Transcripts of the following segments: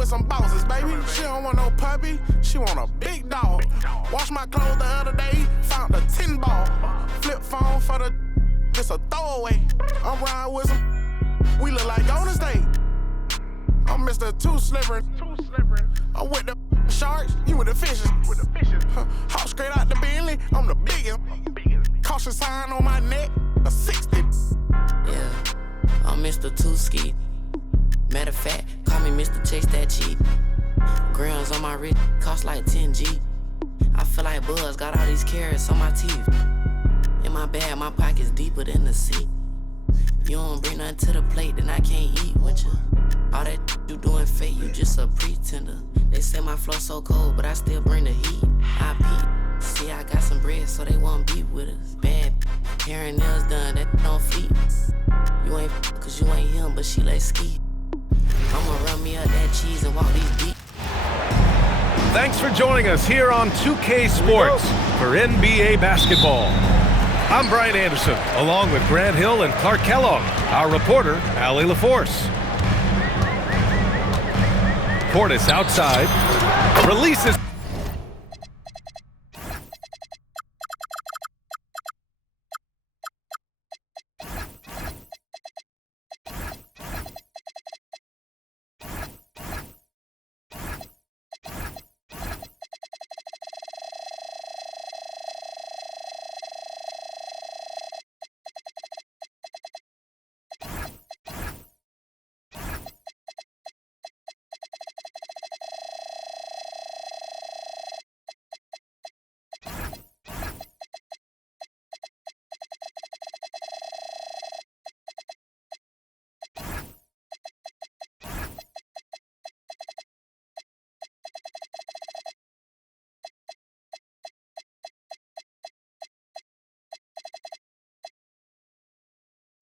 with some bosses, baby. She don't want no puppy, she want a big dog. Wash my clothes the other day, found a 10 ball. Flip phone for the, just a throwaway. I'm riding with some, we look like Golden State. I'm Mr. Too Slippery. I'm with the sharks, you with the fishes. Hop straight out the Bentley, I'm the biggest. Caution sign on my neck, a 60. Yeah, I'm Mr. Too Ski. Matter of fact, call me Mr. Chase That Cheap. Grams on my wrist cost like 10G. I feel like Buzz got all these carrots on my teeth. In my bag, my pocket's deeper than the sea. You don't bring nothing to the plate, then I can't eat with you. All that you doing fake, you just a pretender. They say my flow so cold, but I still bring the heat. I peep, see I got some bread, so they won't beef with us. Bad, hair and nails done, that don't fleet. You ain't cause you ain't him, but she like ski. I'ma run me up that cheese and walk these beats. Thanks for joining us here on 2K Sports for NBA basketball. I'm Brian Anderson, along with Grant Hill and Clark Kellogg. Our reporter, Allie LaForce. Portis outside, releases.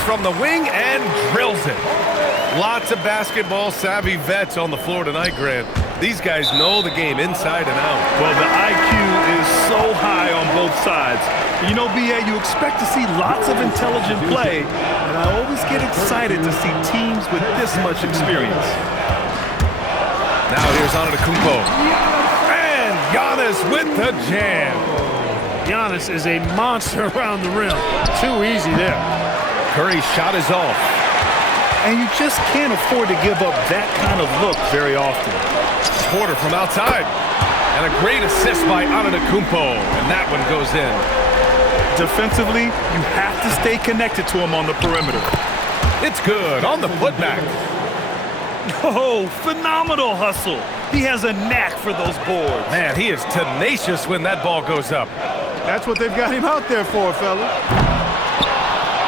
From the wing and drills it. Lots of basketball savvy vets on the floor tonight, Grant. These guys know the game inside and out. Well, the IQ is so high on both sides. You know, BA, you expect to see lots of intelligent play, and I always get excited to see teams with this much experience. Now here's Antetokounmpo. And Giannis with the jam. Giannis is a monster around the rim. Too easy there. Curry's shot is off. And you just can't afford to give up that kind of look very often. Porter from outside. And a great assist by Antetokounmpo. And that one goes in. Defensively, you have to stay connected to him on the perimeter. It's good on the putback. Oh, phenomenal hustle. He has a knack for those boards. Man, he is tenacious when that ball goes up. That's what they've got him out there for, fella.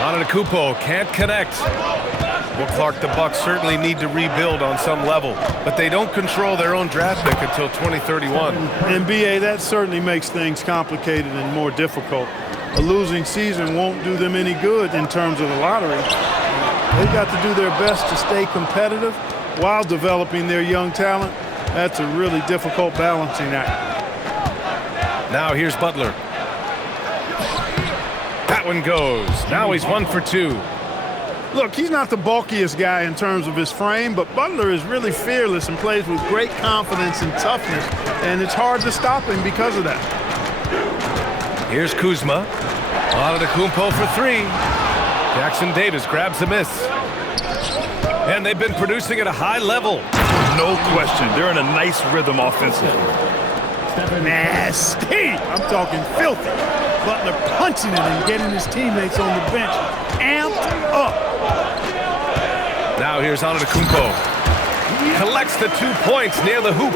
Antetokounmpo can't connect. Well, Clark, the Bucks certainly need to rebuild on some level, but they don't control their own draft pick until 2031. And BA, that certainly makes things complicated and more difficult. A losing season won't do them any good in terms of the lottery. They've got to do their best to stay competitive while developing their young talent. That's a really difficult balancing act. Now here's Butler. That one goes. Now he's 1 for 2. Look, he's not the bulkiest guy in terms of his frame, but Butler is really fearless and plays with great confidence and toughness, and it's hard to stop him because of that. Here's Kuzma. Antetokounmpo for 3. Jackson Davis grabs the miss. And they've been producing at a high level. No question. They're in a nice rhythm offensively. Nasty! I'm talking filthy. Butler punching it and getting his teammates on the bench amped up. Now here's Antetokounmpo. Collects the 2 points near the hoop.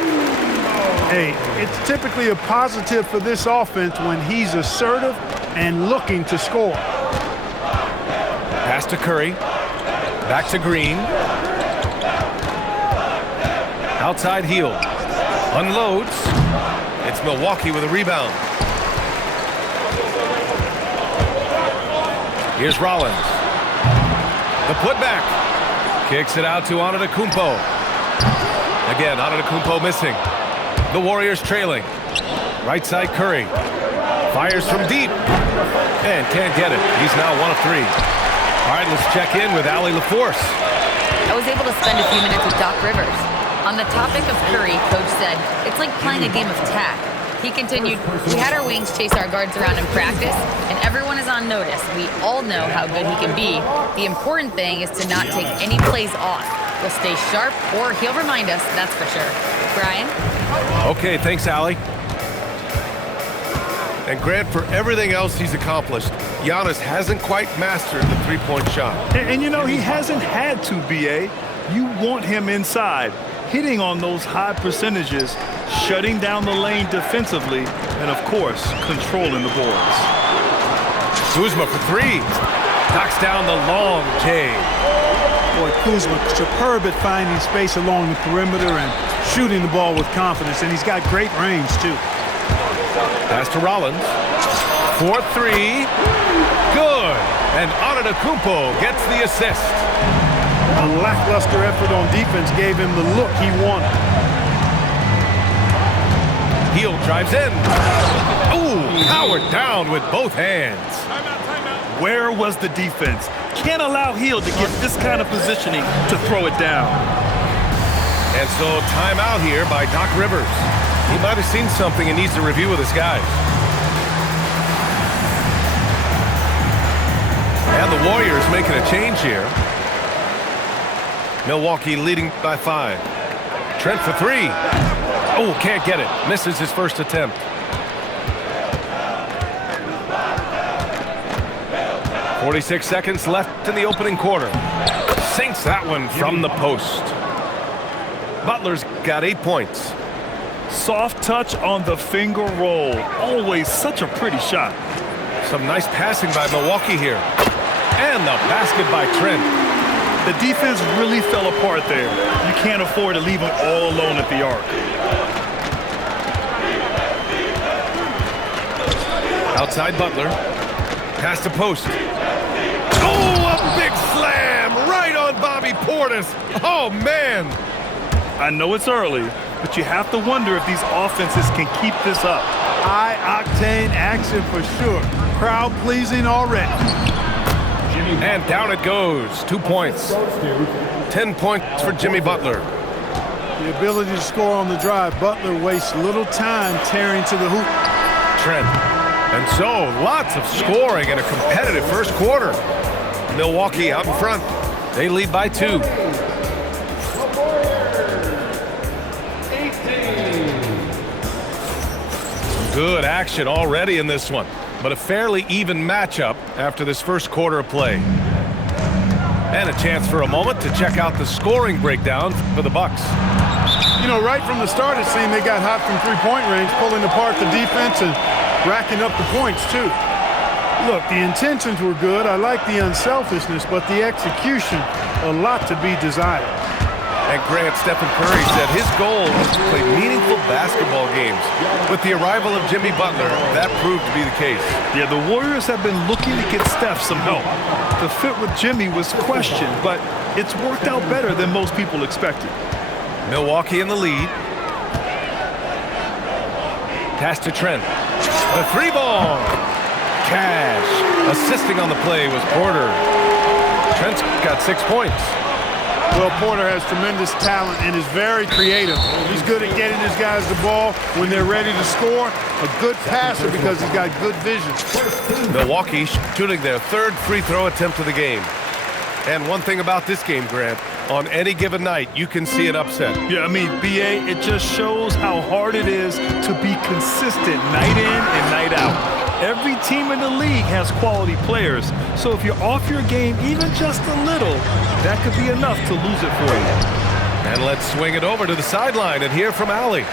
Hey, it's typically a positive for this offense when he's assertive and looking to score. Pass to Curry. Back to Green. Outside heel. Unloads. It's Milwaukee with a rebound. Here's Rollins. The putback. Kicks it out to Antetokounmpo. Again, Antetokounmpo missing. The Warriors trailing. Right side Curry. Fires from deep. And can't get it. He's now 1 of 3. All right, let's check in with Allie LaForce. I was able to spend a few minutes with Doc Rivers. On the topic of Curry, Coach said, it's like playing a game of tag. He continued, we had our wings chase our guards around in practice, and everyone is on notice. We all know how good he can be. The important thing is to not take any plays off. We'll stay sharp, or he'll remind us, that's for sure. Brian? Okay, thanks, Allie. And Grant, for everything else he's accomplished, Giannis hasn't quite mastered the three-point shot. And you know, he hasn't had to, B.A. You want him inside, hitting on those high percentages, shutting down the lane defensively, and, of course, controlling the boards. Kuzma for three. Knocks down the long J. Boy, Kuzma, superb at finding space along the perimeter and shooting the ball with confidence, and he's got great range, too. Pass to Rollins. 4-3. Good. And Antetokounmpo gets the assist. A lackluster effort on defense gave him the look he wanted. Hill drives in. Ooh, powered down with both hands. Where was the defense? Can't allow Hill to get this kind of positioning to throw it down. And so timeout here by Doc Rivers. He might have seen something and needs to review with his guys. And the Warriors making a change here. Milwaukee leading by 5. Trent for 3. Oh, can't get it. Misses his first attempt. .46 seconds left in the opening quarter. Sinks that one from the post. Butler's got 8 points. Soft touch on the finger roll. Always such a pretty shot. Some nice passing by Milwaukee here. And the basket by Trent. The defense really fell apart there. You can't afford to leave them all alone at the arc. Outside Butler. Pass to post. Oh, a big slam right on Bobby Portis. Oh, man. I know it's early, but you have to wonder if these offenses can keep this up. High-octane action for sure. Crowd-pleasing already. And down it goes. 2 points. 10 points for Jimmy Butler. The ability to score on the drive. Butler wastes little time tearing to the hoop. Trent. And so, lots of scoring in a competitive first quarter. Milwaukee out in front. They lead by 2. Good action already in this one, but a fairly even matchup after this first quarter of play. And a chance for a moment to check out the scoring breakdown for the Bucks. You know, right from the start, it seemed they got hot from three-point range, pulling apart the defense and racking up the points, too. Look, the intentions were good. I like the unselfishness, but the execution, a lot to be desired. And Grant, Stephen Curry said his goal was to play meaningful basketball games. With the arrival of Jimmy Butler, that proved to be the case. Yeah, the Warriors have been looking to get Steph some help. The fit with Jimmy was questioned, but it's worked out better than most people expected. Milwaukee in the lead. Pass to Trent. The 3-ball. Cash. Assisting on the play was Porter. Trent's got 6 points. Well, Porter has tremendous talent and is very creative. He's good at getting his guys the ball when they're ready to score. A good passer because he's got good vision. Milwaukee shooting their 3rd free throw attempt of the game. And one thing about this game, Grant, on any given night, you can see an upset. Yeah, I mean, B.A., it just shows how hard it is to be consistent night in and night out. Every team in the league has quality players, so if you're off your game even just a little, that could be enough to lose it for you. And let's swing it over to the sideline and hear from Allie.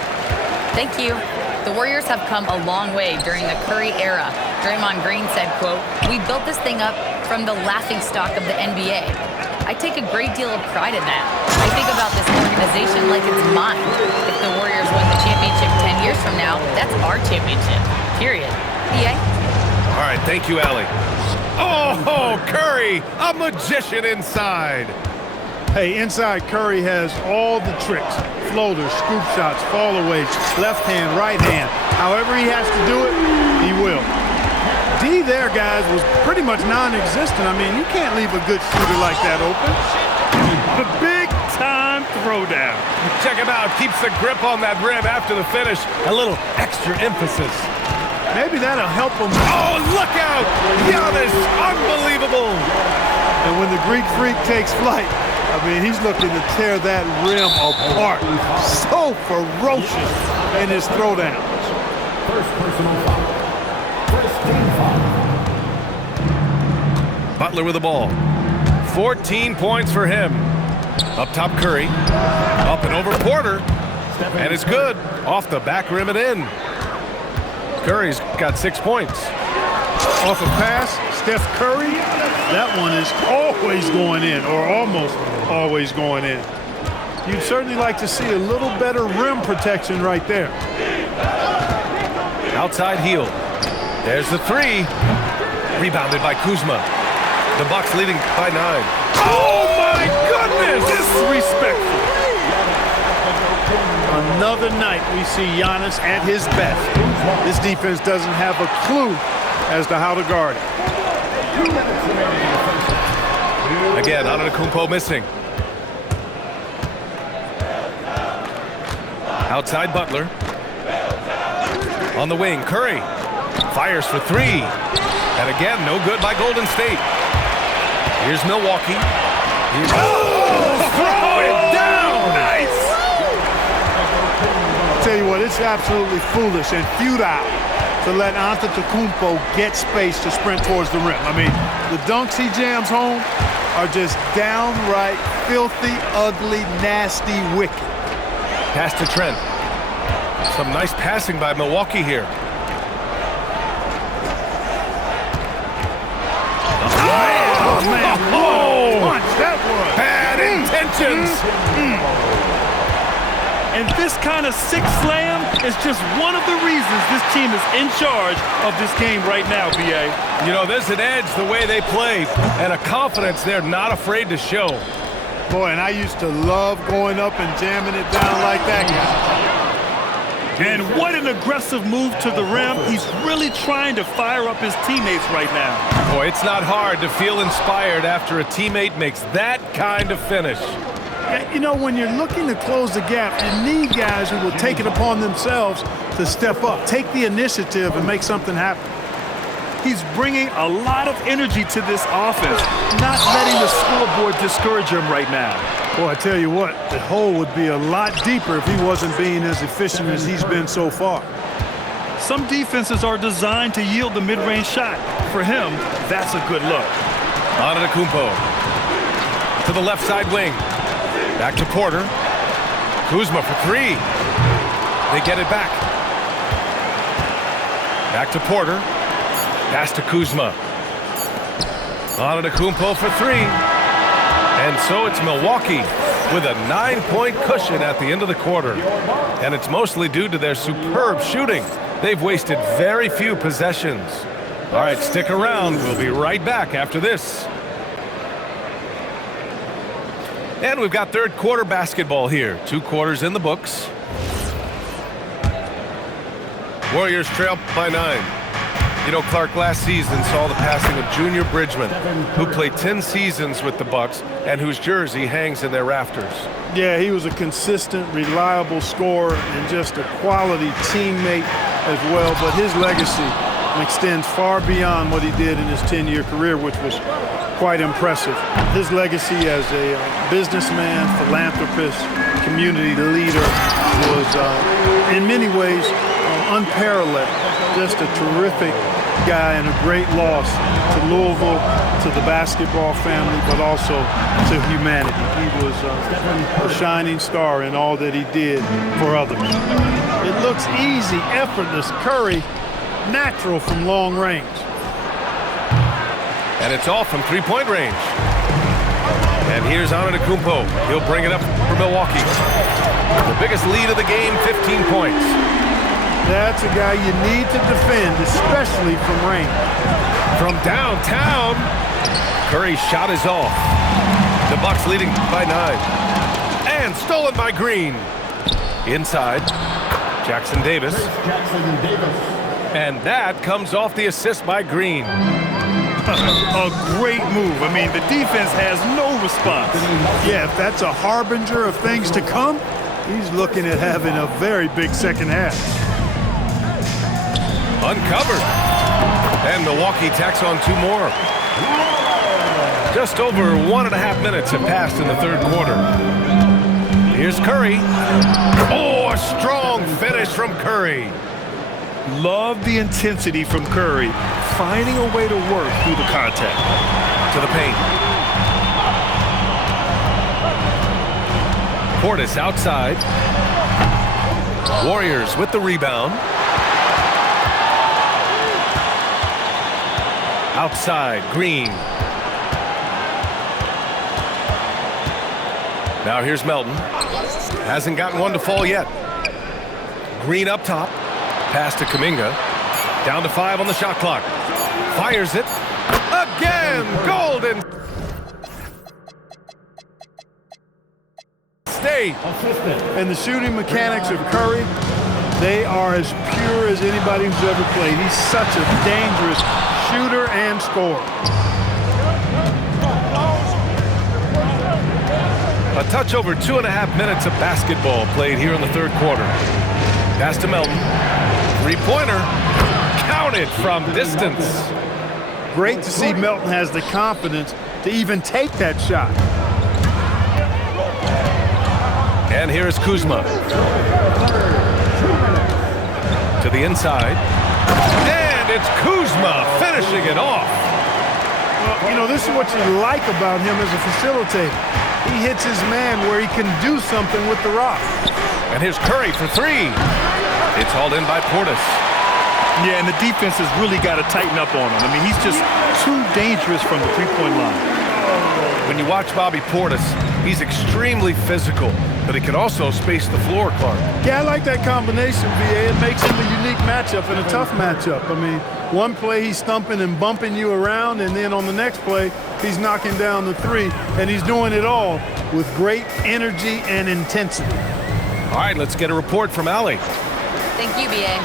Thank you. The Warriors have come a long way during the Curry era. Draymond Green said, quote, "We built this thing up from the laughingstock of the NBA. I take a great deal of pride in that. I think about this organization like it's mine. If the Warriors win the championship 10 years from now, that's our championship, period." PA? All right, thank you, Allie. Oh, Curry, a magician inside. Hey, inside Curry has all the tricks. Floaters, scoop shots, fallaways, left hand, right hand. However he has to do it, he will. D there, guys, was pretty much non-existent. I mean, you can't leave a good shooter like that open. The big big-time throwdown. Check him out. Keeps the grip on that rim after the finish. A little extra emphasis. Maybe that'll help him. Oh, look out! Giannis, unbelievable! And when the Greek Freak takes flight, I mean, he's looking to tear that rim apart. So ferocious in his throwdowns. First personal foul. First team foul. Butler with the ball. 14 points for him. Up top, Curry. Up and over Porter. And it's good. Off the back rim and in. Curry's got 6 points. Off a pass, Steph Curry, that one is always going in, or almost always going in. You'd certainly like to see a little better rim protection right there. Outside heel. There's the three. Rebounded by Kuzma. The Bucks leading by 9. Oh my goodness! Disrespectful. Another night we see Giannis at his best. This defense doesn't have a clue as to how to guard it. Again, Antetokounmpo missing. Outside Butler. On the wing, Curry fires for 3. And again, no good by Golden State. Here's Milwaukee. Throw it down! Nice! I'll tell you what, it's absolutely foolish and futile to let Antetokounmpo get space to sprint towards the rim. I mean, the dunks he jams home are just downright filthy, ugly, nasty, wicked. Pass to Trent. Some nice passing by Milwaukee here. Oh, man, what a punch that was. Bad intentions. And this kind of sick slam is just one of the reasons this team is in charge of this game right now, B.A. You know, there's an edge the way they play and a confidence they're not afraid to show. Boy, and I used to love going up and jamming it down like that guy. And what an aggressive move to the rim. He's really trying to fire up his teammates right now. Boy, it's not hard to feel inspired after a teammate makes that kind of finish. You know, when you're looking to close the gap, you need guys who will take it upon themselves to step up, take the initiative, and make something happen. He's bringing a lot of energy to this offense, not letting the scoreboard discourage him right now. Boy, I tell you what, the hole would be a lot deeper if he wasn't being as efficient as he's been so far. Some defenses are designed to yield the mid-range shot. For him, that's a good look. Antetokounmpo to the left side wing. Back to Porter. Kuzma for 3. They get it back. Back to Porter. Pass to Kuzma. Antetokounmpo for 3. And so it's Milwaukee with a 9-point cushion at the end of the quarter. And it's mostly due to their superb shooting. They've wasted very few possessions. All right, stick around. We'll be right back after this. And we've got third quarter basketball here. 2 quarters in the books. Warriors trail by 9. You know, Clark, last season saw the passing of Junior Bridgman, who played 10 seasons with the Bucks and whose jersey hangs in their rafters. Yeah, he was a consistent, reliable scorer and just a quality teammate as well. But his legacy extends far beyond what he did in his 10-year career, which was quite impressive. His legacy as a businessman, philanthropist, community leader was in many ways unparalleled. Just a terrific guy and a great loss to Louisville, to the basketball family, but also to humanity. He was a shining star in all that he did for others. It looks easy, effortless. Curry, natural from long range. And it's off from 3-point range. And here's Antetokounmpo. He'll bring it up for Milwaukee. The biggest lead of the game, 15 points. That's a guy you need to defend, especially from range. From downtown, Curry's shot is off. The Bucks leading by 9. And stolen by Green. Inside, Jackson Davis. And that comes off the assist by Green. A great move. I mean, the defense has no response. Yeah, if that's a harbinger of things to come, he's looking at having a very big second half. Uncovered. And Milwaukee tacks on 2 more. Just over 1.5 minutes have passed in the third quarter. Here's Curry. Oh, a strong finish from Curry. Love the intensity from Curry, finding a way to work through the contact. To the paint. Portis outside. Warriors with the rebound. Outside, Green. Now here's Melton. Hasn't gotten one to fall yet. Green up top. Pass to Kuminga. Down to 5 on the shot clock. Fires it. Again! Golden State. And the shooting mechanics of Curry, they are as pure as anybody who's ever played. He's such a dangerous shooter and scorer. A touch over 2.5 minutes of basketball played here in the third quarter. Pass to Melton. Three-pointer. Counted from distance. Great to see Melton has the confidence to even take that shot. And here is Kuzma. To the inside. And it's Kuzma finishing it off. Well, you know, this is what you like about him as a facilitator. He hits his man where he can do something with the rock. And here's Curry for 3. It's hauled in by Portis. Yeah, and the defense has really got to tighten up on him. I mean, he's just too dangerous from the three-point line. When you watch Bobby Portis, he's extremely physical, but he can also space the floor, Clark. Yeah, I like that combination, VA. It makes him a unique matchup and a tough matchup. I mean, one play he's thumping and bumping you around, and then on the next play, he's knocking down the 3, and he's doing it all with great energy and intensity. All right, let's get a report from Allie. Thank you, BA.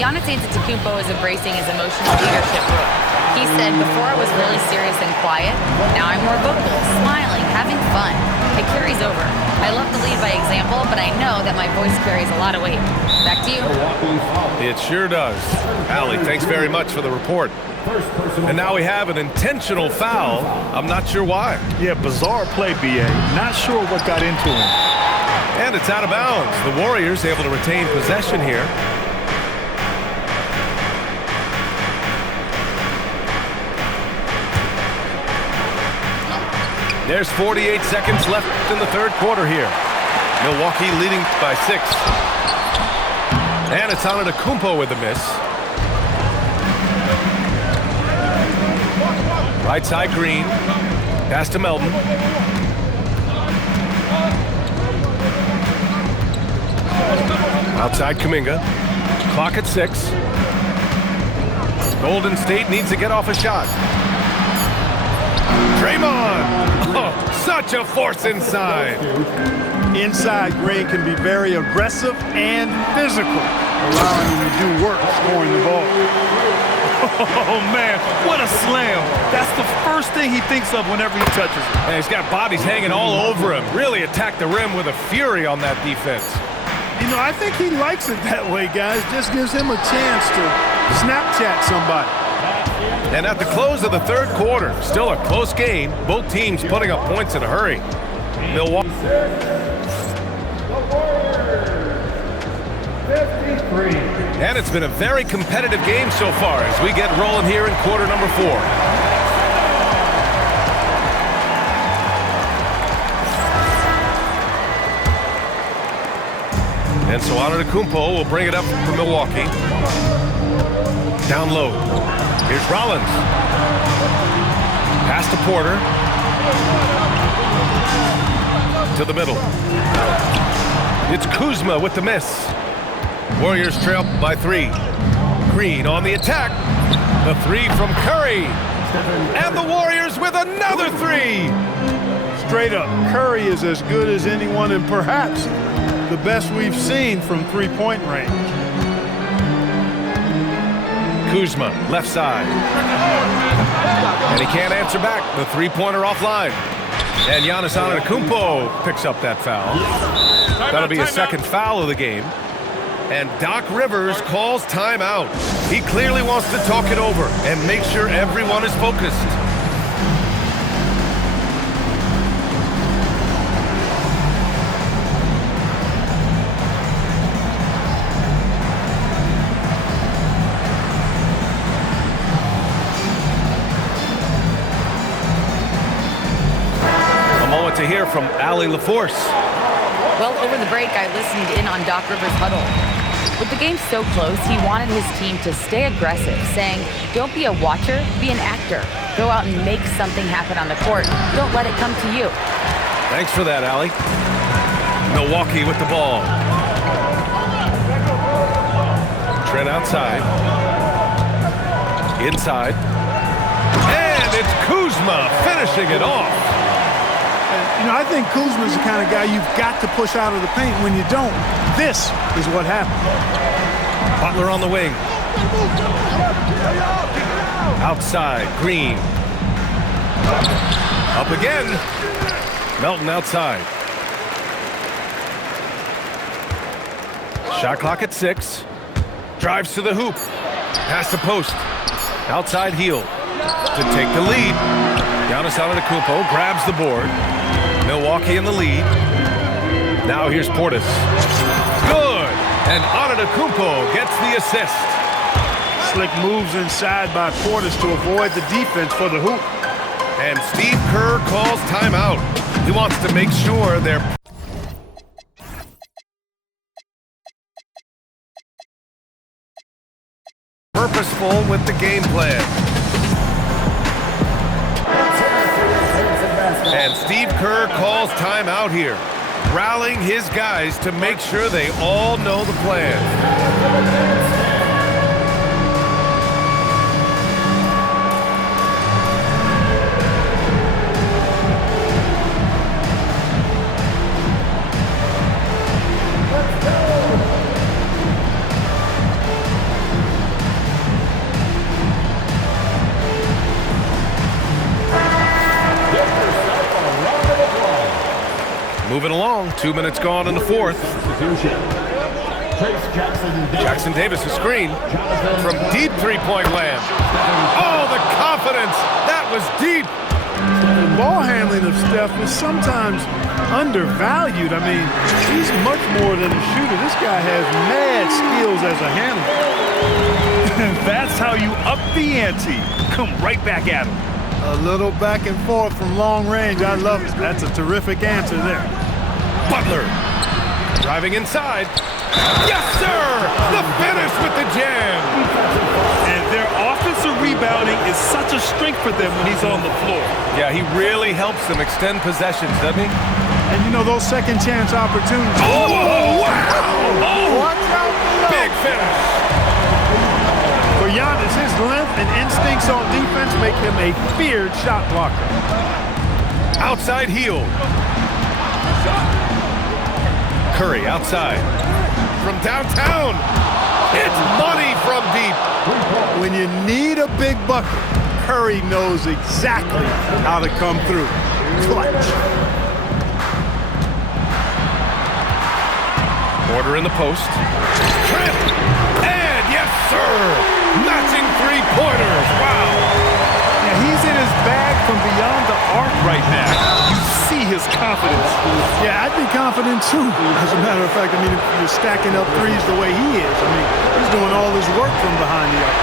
Giannis Antetokounmpo is embracing his emotional leadership role. He said, before I was really serious and quiet, now I'm more vocal, smiling, having fun. It carries over. I love to lead by example, but I know that my voice carries a lot of weight. Back to you. It sure does. Allie, thanks very much for the report. And now we have an intentional foul. I'm not sure why. Yeah, bizarre play, BA. Not sure what got into him. And it's out of bounds. The Warriors able to retain possession here. There's 48 seconds left in the third quarter here. Milwaukee leading by 6. And it's Antetokounmpo with the miss. Right side, Green. Pass to Melton. Outside, Kuminga. Clock at 6. Golden State needs to get off a shot. Draymond! Oh, such a force inside. Inside, Green can be very aggressive and physical, allowing him to do work scoring the ball. Oh, man, what a slam. That's the first thing he thinks of whenever he touches it. And he's got bodies hanging all over him. Really attacked the rim with a fury on that defense. You know, I think he likes it that way, guys. Just gives him a chance to Snapchat somebody. And at the close of the third quarter, still a close game. Both teams putting up points in a hurry. Milwaukee. 53. And it's been a very competitive game so far as we get rolling here in quarter number 4. And so Antetokounmpo will bring it up for Milwaukee. Down low. Here's Rollins. Pass to Porter. To the middle. It's Kuzma with the miss. Warriors trail by 3. Green on the attack. The 3 from Curry. And the Warriors with another 3. Straight up, Curry is as good as anyone and perhaps the best we've seen from three-point range. Kuzma, left side. And he can't answer back. The three-pointer offline. And Giannis Antetokounmpo picks up that foul. That'll be his second foul of the game. And Doc Rivers calls timeout. He clearly wants to talk it over and make sure everyone is focused. To hear from Allie LaForce. Well, over the break, I listened in on Doc Rivers' huddle. With the game so close, he wanted his team to stay aggressive, saying, don't be a watcher, be an actor. Go out and make something happen on the court. Don't let it come to you. Thanks for that, Allie. Milwaukee with the ball. Trent outside. Inside. And it's Kuzma finishing it off. You know, I think Kuzma's the kind of guy you've got to push out of the paint. When you don't, this is what happens. Butler on the wing. Outside, Green. Up again. Melton outside. Shot clock at 6. Drives to the hoop. Pass the post. Outside heel. To take the lead. Giannis Antetokounmpo grabs the board. Milwaukee in the lead. Now here's Portis. Good! And Antetokounmpo gets the assist. Slick moves inside by Portis to avoid the defense for the hoop. And Steve Kerr calls timeout. He wants to make sure they're purposeful with the game plan. And Steve Kerr calls timeout here, rallying his guys to make sure they all know the plan. Moving along, 2 minutes gone in the fourth. Jackson Davis a screen from deep three-point land. Oh, the confidence! That was deep! The ball handling of Steph is sometimes undervalued. I mean, he's much more than a shooter. This guy has mad skills as a handler. And that's how you up the ante. Come right back at him. A little back and forth from long range. I love it. That's a terrific answer there. Butler driving inside. Yes, sir! The finish with the jam. And their offensive rebounding is such a strength for them when he's on the floor. Yeah, he really helps them extend possessions, doesn't he? And you know, those second chance opportunities. Oh, wow! Oh, watch out below. Big finish. For Giannis, his length and instincts on defense make him a feared shot blocker. Outside heel. Curry outside. From downtown. It's money from deep. When you need a big bucket, Curry knows exactly how to come through. Clutch. Order in the post. Trent. And yes, sir. Matching three-pointers. Wow. Yeah, he's in his bag from beyond the arc right now. You see his confidence. Yeah, I'd be confident too. As a matter of fact, I mean, if you're stacking up threes the way he is, I mean, he's doing all his work from behind the arc.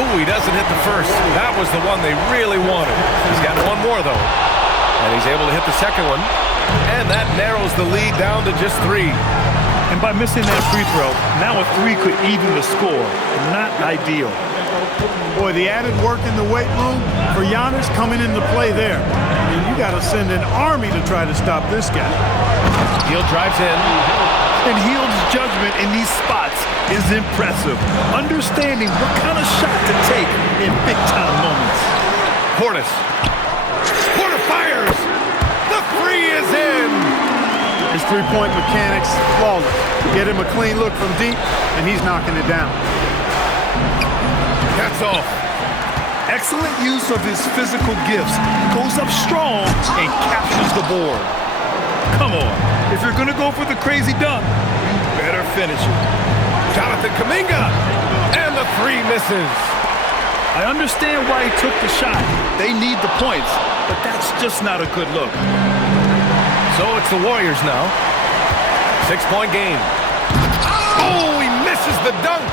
Ooh, he doesn't hit the first. That was the one they really wanted. He's got one more, though. And he's able to hit the second one. And that narrows the lead down to just 3. And by missing that free throw, now a 3 could even the score. Not ideal. Boy, the added work in the weight room for Giannis coming into play there. I mean, you got to send an army to try to stop this guy. Hield drives in. And Hield's judgment in these spots is impressive. Understanding what kind of shot to take in big-time moments. Portis. Porter fires. The 3 is in. His three-point mechanics, flawless. Get him a clean look from deep, and he's knocking it down. That's off. Excellent use of his physical gifts. Goes up strong and captures the board. Come on. If you're going to go for the crazy dunk, you better finish it. Jonathan Kuminga, and the three misses. I understand why he took the shot. They need the points, but that's just not a good look. So it's the Warriors now. 6-point game. Oh, he misses the dunk.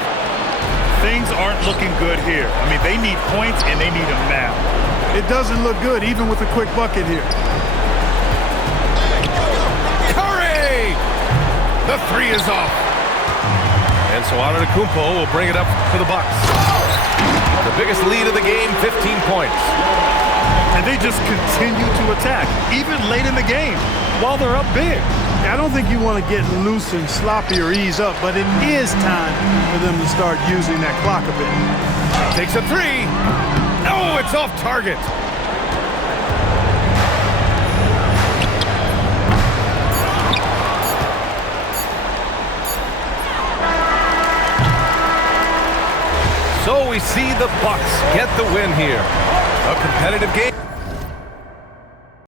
Things aren't looking good here. I mean, they need points, and they need them now. It doesn't look good, even with a quick bucket here. Curry! The three is off. And so Antetokounmpo will bring it up for the Bucks. The biggest lead of the game, 15 points. And they just continue to attack, even late in the game, while they're up big. I don't think you want to get loose and sloppy or ease up, but it is time for them to start using that clock a bit. Takes a three. Oh, it's off target. So we see the Bucks get the win here. A competitive game.